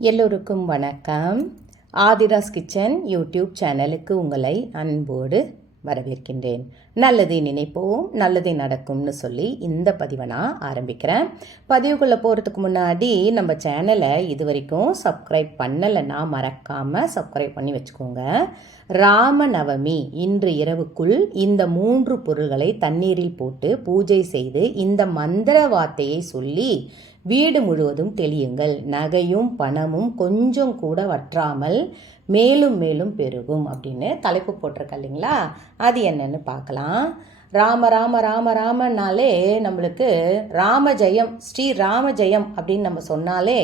எல்லோருக்கும் வணக்கம். Aadhira's kitchen YouTube சேனலுக்கு உங்களை அன்போடு வரவேற்கின்றேன். நல்லதை நினைப்போம் நல்லதை நடக்கும்னு சொல்லி இந்த பதிவை நான் ஆரம்பிக்கிறேன். பதிவுக்குள்ளே போகிறதுக்கு முன்னாடி நம்ம சேனலை இது வரைக்கும் சப்ஸ்கிரைப் பண்ணலைன்னா மறக்காமல் சப்ஸ்கிரைப் பண்ணி வச்சுக்கோங்க. ராமநவமி இன்று இரவுக்குள் இந்த மூன்று பொருள்களை தண்ணீரில் போட்டு பூஜை செய்து இந்த மந்திர வார்த்தையை சொல்லி வீடு முழுவதும் தெளியுங்கள். நகையும் பணமும் கொஞ்சம் கூட வற்றாமல் மேலும் மேலும் பெருகும் அப்படின்னு தலைப்பு போட்டிருக்க இல்லைங்களா? அது என்னன்னு பார்க்கலாம். ராம ராம ராம ராமனாலே நம்மளுக்கு ராம ஜெயம் ஸ்ரீ ராம ஜெயம் அப்படின்னு நம்ம சொன்னாலே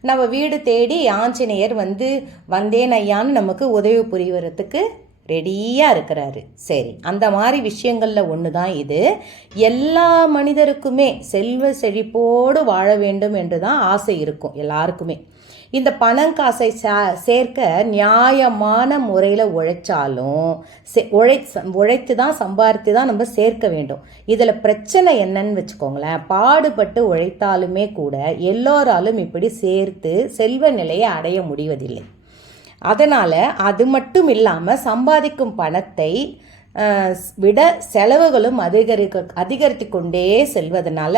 நம்ம வீடு தேடி ஆஞ்சநேயர் வந்து வந்தேன் ஐயான்னு நமக்கு உதவி புரிவறதுக்கு ரெடியாக இருக்கிறாரு. சரி அந்த மாதிரி விஷயங்களில் ஒன்று தான் இது. எல்லா மனிதருக்குமே செல்வ செழிப்போடு வாழ வேண்டும் என்று தான் ஆசை இருக்கும் எல்லாருக்குமே. இந்த பணம் காசை சேர்க்க நியாயமான முறையில் உழைச்சாலும் சே உழை உழைத்து தான் சம்பாதித்து தான் நம்ம சேர்க்க வேண்டும். இதில் பிரச்சனை என்னன்னு வச்சுக்கோங்களேன். பாடுபட்டு உழைத்தாலுமே கூட எல்லோராலும் இப்படி சேர்த்து செல்வ நிலையை அடைய முடிவதில்லை. அதனால் அது மட்டும் இல்லாமல் சம்பாதிக்கும் பணத்தை விட செலவுகளும் அதிகரிக்க அதிகரித்து கொண்டே செல்வதனால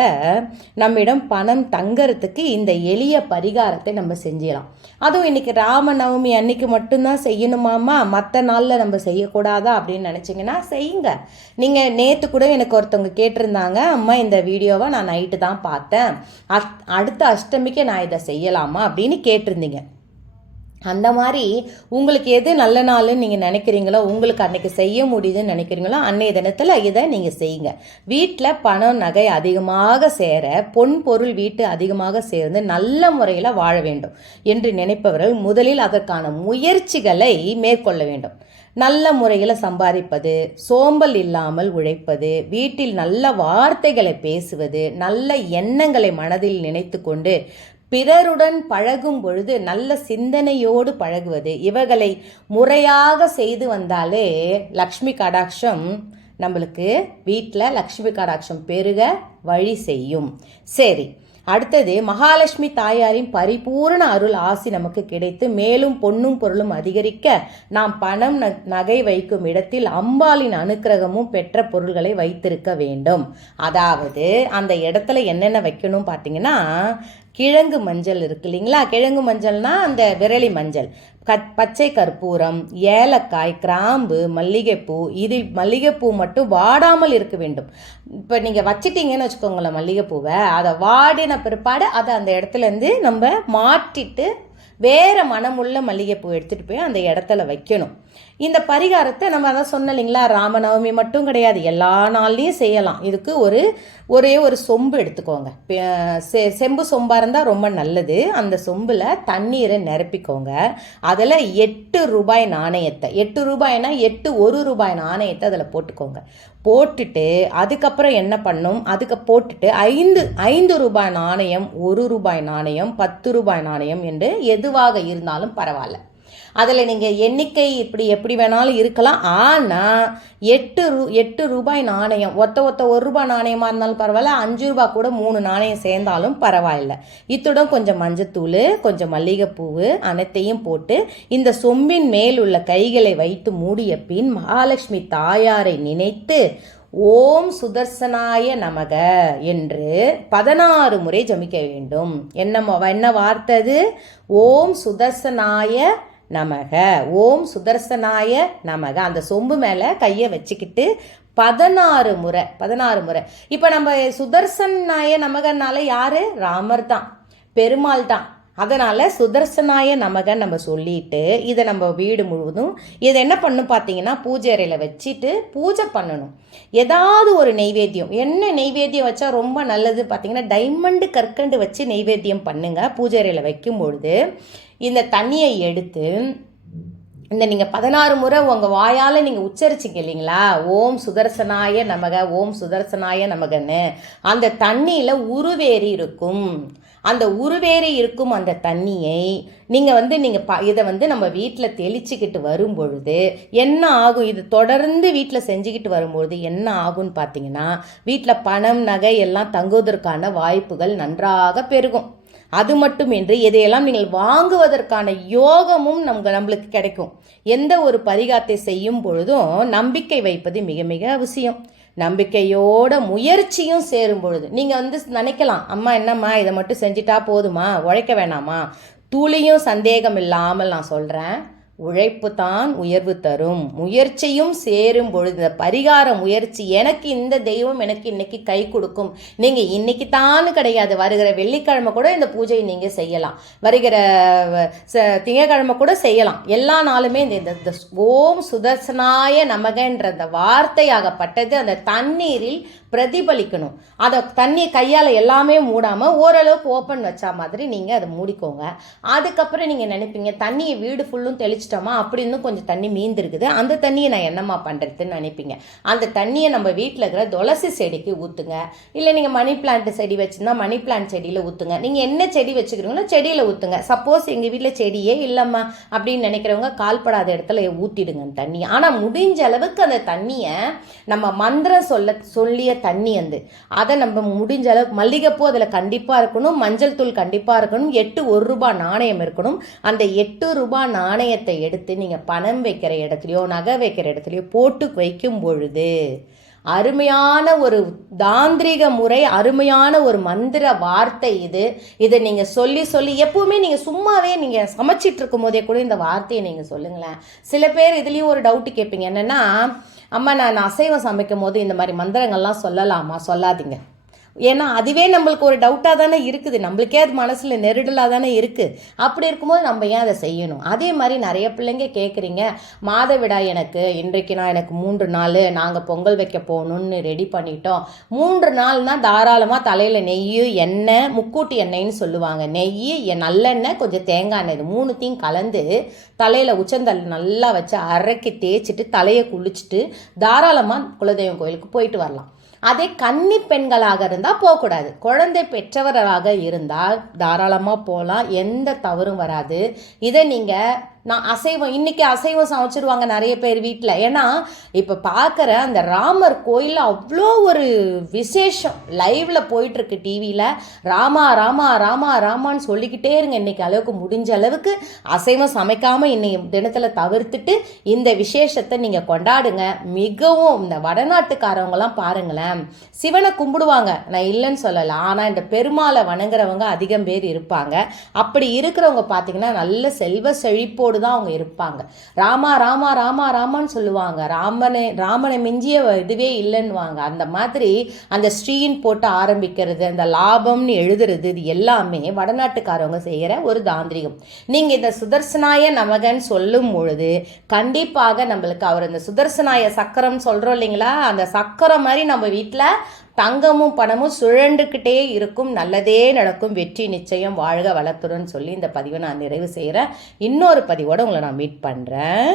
நம்மிடம் பணம் தங்கறதுக்கு இந்த எளிய பரிகாரத்தை நம்ம செஞ்சிடலாம். அதுவும் இன்றைக்கி ராமநவமி அன்னைக்கு மட்டும்தான் செய்யணுமாமா மற்ற நாளில் நம்ம செய்யக்கூடாதா அப்படின்னு நினச்சிங்கன்னா செய்யுங்க. நீங்கள் நேற்று கூட எனக்கு ஒருத்தவங்க கேட்டிருந்தாங்க அம்மா இந்த வீடியோவை நான் நைட்டு தான் பார்த்தேன். அடுத்த அஷ்டமிக்கு நான் இதை செய்யலாமா? அப்படின்னு கேட்டிருந்தீங்க. அந்த மாதிரி உங்களுக்கு எது நல்ல நாள்னு நீங்கள் நினைக்கிறீங்களோ உங்களுக்கு அன்னைக்கு செய்ய முடியுதுன்னு நினைக்கிறீங்களோ அன்னைய தினத்தில் இதை நீங்கள் செய்யுங்க. வீட்டில் பணம் நகை அதிகமாக சேர பொன் பொருள் வீட்டு அதிகமாக சேர்ந்து நல்ல முறையில் வாழ வேண்டும் என்று நினைப்பவர்கள் முதலில் அதற்கான முயற்சிகளை மேற்கொள்ள வேண்டும். நல்ல முறையில் சம்பாதிப்பது சோம்பல் இல்லாமல் உழைப்பது வீட்டில் நல்ல வார்த்தைகளை பேசுவது நல்ல எண்ணங்களை மனதில் நினைத்து கொண்டு பிறருடன் பழகும் பொழுது நல்ல சிந்தனையோடு பழகுவது. இவைகளை முறையாக செய்து வந்தாலே லக்ஷ்மி கடாட்சம் நம்மளுக்கு வீட்டில் லக்ஷ்மி கடாட்சம் பெருக வழி செய்யும். சரி அடுத்தது மகாலட்சுமி தாயாரின் பரிபூர்ண அருள் ஆசி நமக்கு கிடைத்து மேலும் பொன்னும் பொருளும் அதிகரிக்க நாம் பணம் நகை வைக்கும் இடத்தில் அம்பாளின் அனுக்கிரகமும் பெற்ற பொருள்களை வைத்திருக்க வேண்டும். அதாவது அந்த இடத்துல என்னென்ன வைக்கணும் பார்த்தீங்கன்னா கிழங்கு மஞ்சள் இருக்கு இல்லைங்களா? கிழங்கு மஞ்சள்னா அந்த விரலி மஞ்சள். கத் பச்சை கற்பூரம் ஏலக்காய் கிராம்பு மல்லிகைப்பூ இது மல்லிகைப்பூ மட்டும் வாடாமல் இருக்க வேண்டும். இப்போ நீங்கள் வச்சிட்டீங்கன்னு வச்சுக்கோங்களேன் மல்லிகைப்பூவை. அதை வாடின பிற்பாடு அதை அந்த இடத்துலேருந்து நம்ம மாட்டிட்டு வேறு மனமுள்ள மல்லிகைப்பூ எடுத்துகிட்டு போய் அந்த இடத்துல வைக்கணும். இந்த பரிகாரத்தை நம்ம அதான் சொன்ன இல்லைங்களா? ராமநவமி மட்டும் கிடையாது. எல்லா நாள்லேயும் செய்யலாம். இதுக்கு ஒரு ஒரே ஒரு சொம்பு எடுத்துக்கோங்க. செ செம்பு சொம்பாக இருந்தால் ரொம்ப நல்லது. அந்த சொம்பில் தண்ணீரை நிரப்பிக்கோங்க. அதில் எட்டு ரூபாய் நாணயத்தை எட்டு ரூபாய்னா எட்டு ஒரு ரூபாய் நாணயத்தை அதில் போட்டுக்கோங்க. போட்டுட்டு அதுக்கப்புறம் என்ன பண்ணும்? அதுக்கு போட்டுட்டு ஐந்து ஐந்து ரூபாய் நாணயம் ஒரு ரூபாய் நாணயம் பத்து ரூபாய் நாணயம் என்று எதுவாக இருந்தாலும் பரவாயில்ல. அதில் நீங்கள் எண்ணிக்கை இப்படி எப்படி வேணாலும் இருக்கலாம். ஆனால் எட்டு ரூ எட்டு ரூபாய் நாணயம் ஒத்த ஒத்த ஒரு ரூபாய் நாணயமாக இருந்தாலும் பரவாயில்ல அஞ்சு ரூபா கூட மூணு நாணயம் சேர்ந்தாலும் பரவாயில்ல. இத்துடன் கொஞ்சம் மஞ்சத்தூள் கொஞ்சம் மல்லிகைப்பூவு அனைத்தையும் போட்டு இந்த சொம்பின் மேல் உள்ள கைகளை வைத்து மூடிய பின் மகாலட்சுமி தாயாரை நினைத்து ஓம் சுதர்சனாய நமக என்று பதினாறு முறை ஜமிக்க வேண்டும். என்ன என்ன வார்த்தது ஓம் சுதர்சனாய நமக. ஓம் சுதர்சனாய நமக. அந்த சொம்பு மேலே கையை வச்சுக்கிட்டு பதினாறு முறை பதினாறு முறை. இப்போ நம்ம சுதர்சன் நாய நமகனால யாரு? ராமர் தான். பெருமாள் தான். அதனால் சுதர்சனாய நமகன் நம்ம சொல்லிட்டு இதை நம்ம வீடு முழுவதும் இதை என்ன பண்ணும் பார்த்தீங்கன்னா பூஜை அறையில் வச்சுட்டு பூஜை பண்ணணும். ஏதாவது ஒரு நெய்வேத்தியம். என்ன நெய்வேத்தியம் வச்சா ரொம்ப நல்லது பார்த்தீங்கன்னா டைமண்டு கற்கண்டு வச்சு நெய்வேத்தியம் பண்ணுங்கள் பூஜை அறையில் வைக்கும் பொழுது இந்த தண்ணியை எடுத்து இந்த நீங்கள் பதினாறு முறை உங்கள் வாயால் நீங்கள் உச்சரிச்சிங்க இல்லைங்களா? ஓம் சுதர்சனாய நமக ஓம் சுதர்சனாய நமகன்னு. அந்த தண்ணியில் உருவேறி இருக்கும். அந்த உருவேறி இருக்கும் அந்த தண்ணியை நீங்கள் வந்து நீங்கள் ப இதை வந்து நம்ம வீட்டில் தெளிச்சுக்கிட்டு வரும் பொழுது என்ன ஆகும்? இது தொடர்ந்து வீட்டில் செஞ்சுக்கிட்டு வரும்பொழுது என்ன ஆகும்னு பார்த்தீங்கன்னா வீட்டில் பணம் நகை எல்லாம் தங்குவதற்கான வாய்ப்புகள் நன்றாக பெருகும். அது மட்டுமின்றி இதையெல்லாம் நீங்கள் வாங்குவதற்கான யோகமும் நமக்கு நம்மளுக்கு கிடைக்கும். எந்த ஒரு பரிகாத்தை செய்யும் பொழுதும் நம்பிக்கை வைப்பது மிக மிக அவசியம். நம்பிக்கையோட முயற்சியும் சேரும் பொழுது. நீங்கள் வந்து நினைக்கலாம் அம்மா என்னம்மா இதை மட்டும் செஞ்சிட்டா போதுமா? உழைக்க வேணாமா? துளியும் சந்தேகம் இல்லாமல் நான் சொல்கிறேன் உழைப்பு தான் உயர்வு தரும். முயற்சியும் சேரும் பொழுது இந்த பரிகார முயற்சி எனக்கு இந்த தெய்வம் எனக்கு இன்னைக்கு கை கொடுக்கும். நீங்கள் இன்னைக்கு தான் கிடையாது. வருகிற வெள்ளிக்கிழமை கூட இந்த பூஜையை நீங்கள் செய்யலாம். வருகிற ச- கூட செய்யலாம். எல்லா நாளுமே இந்த இந்த- ஓம் சுதர்சனாய நமகன்ற அந்த வார்த்தையாகப்பட்டது அந்த தண்ணீரில் பிரதிபலிக்கணும். அதை தண்ணி கையால் எல்லாமே மூடாமல் ஓரளவுக்கு ஓப்பன் வச்சா மாதிரி நீங்கள் அதை மூடிக்கோங்க. அதுக்கப்புறம் நீங்கள் நினைப்பீங்க தண்ணியை வீடு ஃபுல்லும் தெளிச்சிட்டோமா அப்படி இன்னும் கொஞ்சம் தண்ணி மீந்திருக்குது. அந்த தண்ணியை நான் என்னம்மா பண்ணுறதுன்னு நினைப்பீங்க? அந்த தண்ணியை நம்ம வீட்டில் இருக்கிற துளசி செடிக்கு ஊற்றுங்க இல்லை நீங்கள் மணி பிளான்ட் செடி வச்சுருந்தா மணி பிளான்ட் செடியில் ஊற்றுங்க நீங்கள் என்ன செடி வச்சுக்கிறீங்களோ செடியில் ஊற்றுங்க சப்போஸ் எங்கள் வீட்டில் செடியே இல்லைம்மா அப்படின்னு நினைக்கிறவங்க கால்படாத இடத்துல ஊற்றிடுங்க அந்த ஆனால் முடிஞ்ச அளவுக்கு அந்த தண்ணியை நம்ம மந்திரம் சொல்ல சொல்லிய தண்ணி வந்து அதை நம்ம முடிஞ்ச அளவுக்கு மல்லிகைப்பூ அதில் கண்டிப்பாக இருக்கணும் மஞ்சள் தூள் கண்டிப்பாக இருக்கணும் எட்டு ஒரு ரூபாய் நாணயம் இருக்கணும். அந்த எட்டு ரூபாய் நாணயத்தை எடுத்து நீங்கள் பணம் வைக்கிற இடத்துலையோ நகை வைக்கிற இடத்துலையோ போட்டு வைக்கும் பொழுது அருமையான ஒரு தாந்திரிக முறை அருமையான ஒரு மந்திர வார்த்தை இது. இதை நீங்கள் சொல்லி சொல்லி எப்பவுமே நீங்கள் சும்மாவே நீங்கள் சமைச்சிட்டு இருக்கும் போதே கூட இந்த வார்த்தையை நீங்கள் சொல்லுங்களேன். சில பேர் இதுலேயும் ஒரு டவுட்டு கேட்பீங்க. என்னென்னா அம்மா நான் அசைவம் சமைக்கும் போது இந்த மாதிரி மந்திரங்கள்லாம் சொல்லலாமா? சொல்லாதீங்க. ஏன்னா அதுவே நம்மளுக்கு ஒரு டவுட்டாக தானே இருக்குது. நம்மளுக்கே அது மனசில் நெருடலாக தானே இருக்குது அப்படி இருக்கும்போது நம்ம ஏன் அதை செய்யணும்? அதே மாதிரி நிறைய பிள்ளைங்க கேட்குறீங்க மாதவிடா எனக்கு இன்றைக்கு நான் எனக்கு மூன்று நாள் நாங்கள் பொங்கல் வைக்க போகணுன்னு ரெடி பண்ணிட்டோம். மூன்று நாள்னா தாராளமாக தலையில் நெய் எண்ணெய் முக்கூட்டி எண்ணெய்ன்னு சொல்லுவாங்க. நெய் எ- நல்லெண்ணெய் கொஞ்சம் தேங்காய் எண்ணெய் இது மூணுத்தையும் கலந்து தலையில் உச்சந்தல் நல்லா வச்சு அரைக்கி தேய்ச்சிட்டு தலையை குளிச்சுட்டு தாராளமாக குலதெய்வம் கோயிலுக்கு போயிட்டு வரலாம். அதே கன்னி பெண்களாக இருந்தால் போகக்கூடாது. குழந்தை பெற்றவர்களாக இருந்தால் தாராளமாக போகலாம் எந்த தவறும் வராது. இதை நீங்கள் நான் அசைவம் இன்னைக்கு அசைவம் சமைச்சிருவாங்க நிறைய பேர் வீட்டில் ஏன்னா இப்போ பார்க்குற அந்த ராமர் கோயிலில் அவ்வளோ ஒரு விசேஷம். லைவில் போயிட்டுருக்கு டிவியில் ராமா ராமா ராமா ராமான்னு சொல்லிக்கிட்டே இருங்க. இன்னைக்கு அளவுக்கு முடிஞ்ச அளவுக்கு அசைவம் சமைக்காமல் இன்னைக்கு தினத்தில் தவிர்த்துட்டு இந்த விசேஷத்தை நீங்கள் கொண்டாடுங்க. மிகவும் இந்த வடநாட்டுக்காரவங்களாம் பாருங்களேன் சிவனை கும்பிடுவாங்க. நான் இல்லைன்னு சொல்லலை. ஆனால் இந்த பெருமாளை வணங்குறவங்க அதிகம் பேர் இருப்பாங்க. அப்படி இருக்கிறவங்க பார்த்தீங்கன்னா நல்ல செல்வ செழிப்போடு தான் அவங்க இருப்பாங்க. ராமா ராமா ராமா ராமான்னு சொல்லுவாங்க. ராமனை ராமனை மிஞ்சிய இதுவே இல்லைன்னுவாங்க. அந்த மாதிரி அந்த ஸ்ரீன் போட்டு ஆரம்பிக்கிறது அந்த லாபம்னு எழுதுறது இது எல்லாமே வடநாட்டுக்காரவங்க செய்கிற ஒரு தாந்திரிகம். நீங்கள் இந்த சுதர்சனாய நமகன் சொல்லும் பொழுது கண்டிப்பாக நம்மளுக்கு அவர் இந்த சுதர்சனாய சக்கரம் சொல்கிறோம் இல்லைங்களா? அந்த சக்கரம் மாதிரி நம்ம வீட்டில் தங்கமும் பணமும் சுழண்டுக்கிட்டே இருக்கும். நல்லதே நடக்கும். வெற்றி நிச்சயம். வாழ்க வளத்துடன் சொல்லி இந்த பதிவை நான் நிறைவு செய்கிறேன் இன்னொரு பதிவோடு உங்களை நான் மீட் பண்ணுறேன்